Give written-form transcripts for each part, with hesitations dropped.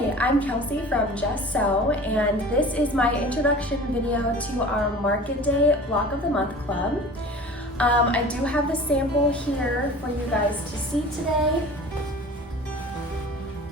Hi, I'm Kelsey from Just Sew, and this is my introduction video to our Market Day Block of the Month Club. I do have the sample here for you guys to see today.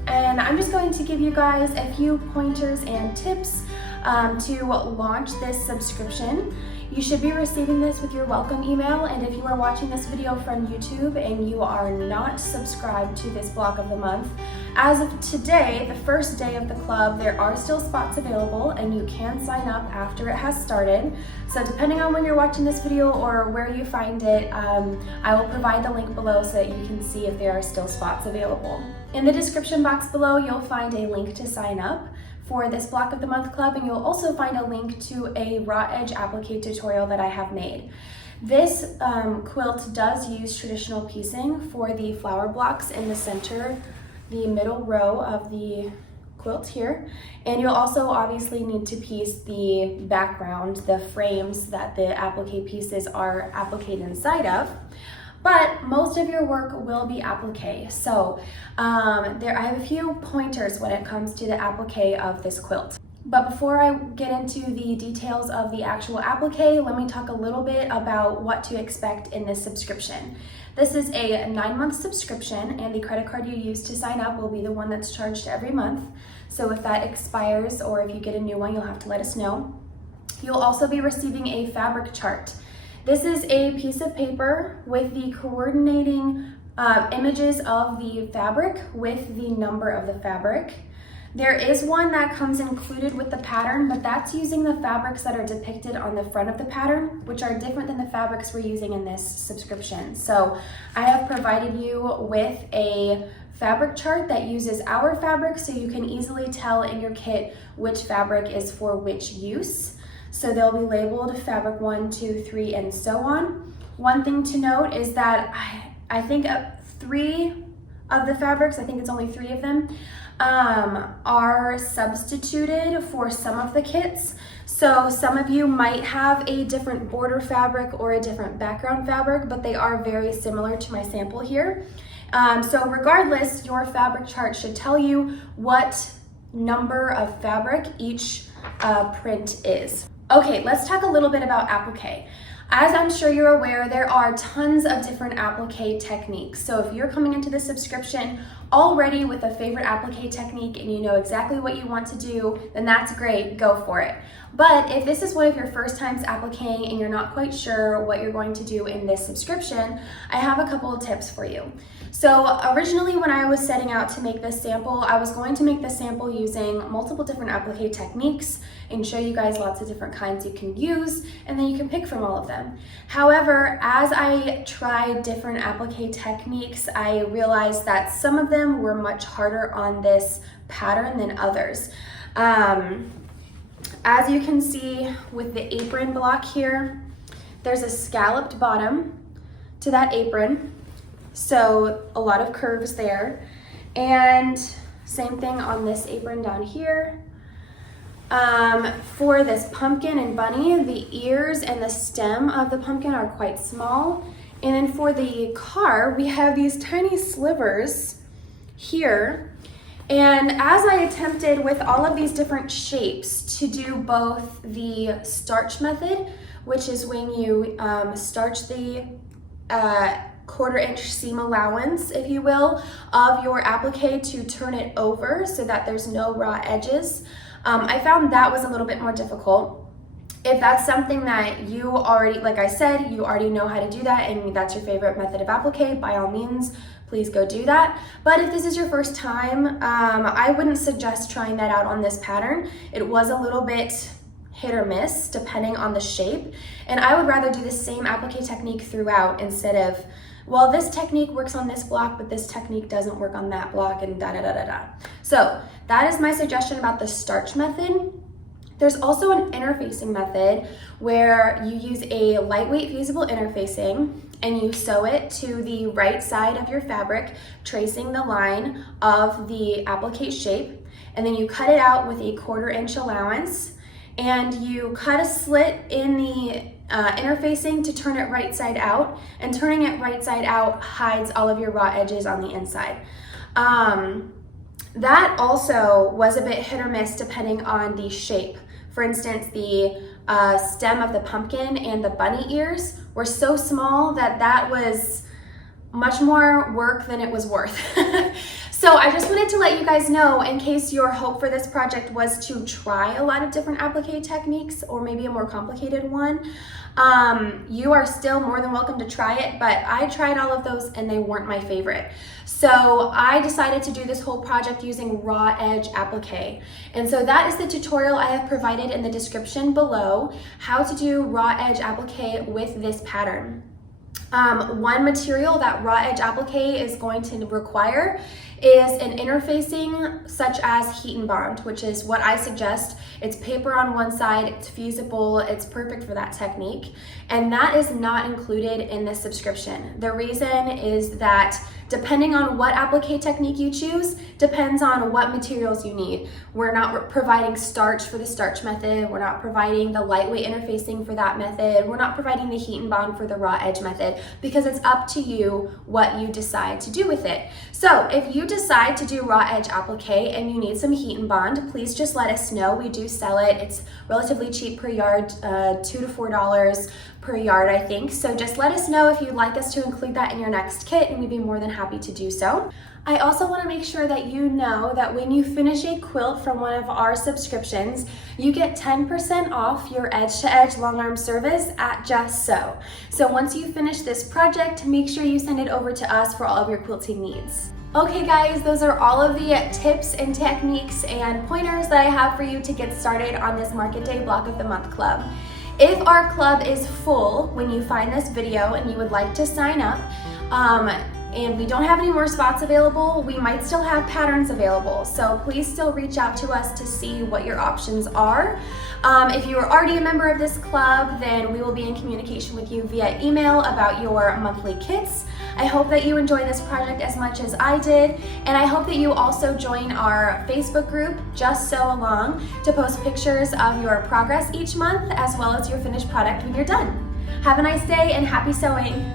And I'm just going to give you guys a few pointers and tips to launch this subscription. You should be receiving this with your welcome email, and if you are watching this video from YouTube and you are not subscribed to this block of the month, as of today, the first day of the club, there are still spots available and you can sign up after it has started. So depending on when you're watching this video or where you find it, I will provide the link below so that you can see if there are still spots available. In the description box below, you'll find a link to sign up for this block of the month club, and you'll also find a link to a raw edge applique tutorial that I have made. This quilt does use traditional piecing for the flower blocks in the center, the middle row of the quilt here, and you'll also obviously need to piece the background, the frames that the applique pieces are appliqued inside of. But most of your work will be applique. So I have a few pointers when it comes to the applique of this quilt. But before I get into the details of the actual applique, let me talk a little bit about what to expect in this subscription. This is a 9-month subscription, and the credit card you use to sign up will be the one that's charged every month. So if that expires or if you get a new one, you'll have to let us know. You'll also be receiving a fabric chart. This is a piece of paper with the coordinating images of the fabric with the number of the fabric. There is one that comes included with the pattern, but that's using the fabrics that are depicted on the front of the pattern, which are different than the fabrics we're using in this subscription. So I have provided you with a fabric chart that uses our fabric so you can easily tell in your kit which fabric is for which use. So they'll be labeled fabric 1, 2, 3, and so on. One thing to note is that I think 3 of the fabrics, I think it's only 3 of them, are substituted for some of the kits. So some of you might have a different border fabric or a different background fabric, but they are very similar to my sample here. So regardless, your fabric chart should tell you what number of fabric each print is. Okay, let's talk a little bit about applique. As I'm sure you're aware, there are tons of different applique techniques. So if you're coming into this subscription already with a favorite applique technique and you know exactly what you want to do, then that's great, go for it. But if this is one of your first times appliquing and you're not quite sure what you're going to do in this subscription, I have a couple of tips for you. So originally when I was setting out to make this sample, I was going to make this sample using multiple different applique techniques and show you guys lots of different kinds you can use, and then you can pick from all of them. However, as I tried different applique techniques, I realized that some of them were much harder on this pattern than others. As you can see with the apron block here, there's a scalloped bottom to that apron. So a lot of curves there. And same thing on this apron down here. For this pumpkin and bunny, the ears and the stem of the pumpkin are quite small. And then for the car, we have these tiny slivers here. And as I attempted with all of these different shapes to do both the starch method, which is when you starch the 1/4 inch seam allowance, if you will, of your applique to turn it over so that there's no raw edges, I found that was a little bit more difficult. If that's something that you already, like I said, you already know how to do that and that's your favorite method of applique, by all means, please go do that. But if this is your first time, I wouldn't suggest trying that out on this pattern. It was a little bit hit or miss depending on the shape, and I would rather do the same applique technique throughout instead of, well, this technique works on this block, but this technique doesn't work on that block, and da-da-da-da-da. So that is my suggestion about the starch method. There's also an interfacing method where you use a lightweight fusible interfacing and you sew it to the right side of your fabric, tracing the line of the applique shape, and then you cut it out with a 1/4 inch allowance, and you cut a slit in the interfacing to turn it right side out, and turning it right side out hides all of your raw edges on the inside. That also was a bit hit or miss depending on the shape. For instance, the stem of the pumpkin and the bunny ears were so small that that was much more work than it was worth. So I just wanted to let you guys know, in case your hope for this project was to try a lot of different applique techniques or maybe a more complicated one, you are still more than welcome to try it, but I tried all of those and they weren't my favorite. So I decided to do this whole project using raw edge applique. And so that is the tutorial I have provided in the description below, how to do raw edge applique with this pattern. One material that raw edge applique is going to require is an interfacing such as heat and bond, which is what I suggest. It's paper on one side, it's fusible, it's perfect for that technique, and that is not included in this subscription. The reason is that depending on what applique technique you choose, depends on what materials you need. We're not providing starch for the starch method, we're not providing the lightweight interfacing for that method, we're not providing the heat and bond for the raw edge method, because it's up to you what you decide to do with it. So if you decide to do raw edge applique and you need some heat and bond, please just let us know. We do sell it. It's relatively cheap per yard, $2 to $4 per yard, I think. So just let us know if you'd like us to include that in your next kit, and we'd be more than happy to do so. I also want to make sure that you know that when you finish a quilt from one of our subscriptions, you get 10% off your edge-to-edge long arm service at Just Sew. So once you finish this project, make sure you send it over to us for all of your quilting needs. Okay guys, those are all of the tips and techniques and pointers that I have for you to get started on this Market Day Block of the Month Club. If our club is full when you find this video and you would like to sign up, and we don't have any more spots available, we might still have patterns available. So please still reach out to us to see what your options are. If you are already a member of this club, then we will be in communication with you via email about your monthly kits. I hope that you enjoy this project as much as I did, and I hope that you also join our Facebook group, Just Sew Along, to post pictures of your progress each month, as well as your finished product when you're done. Have a nice day and happy sewing!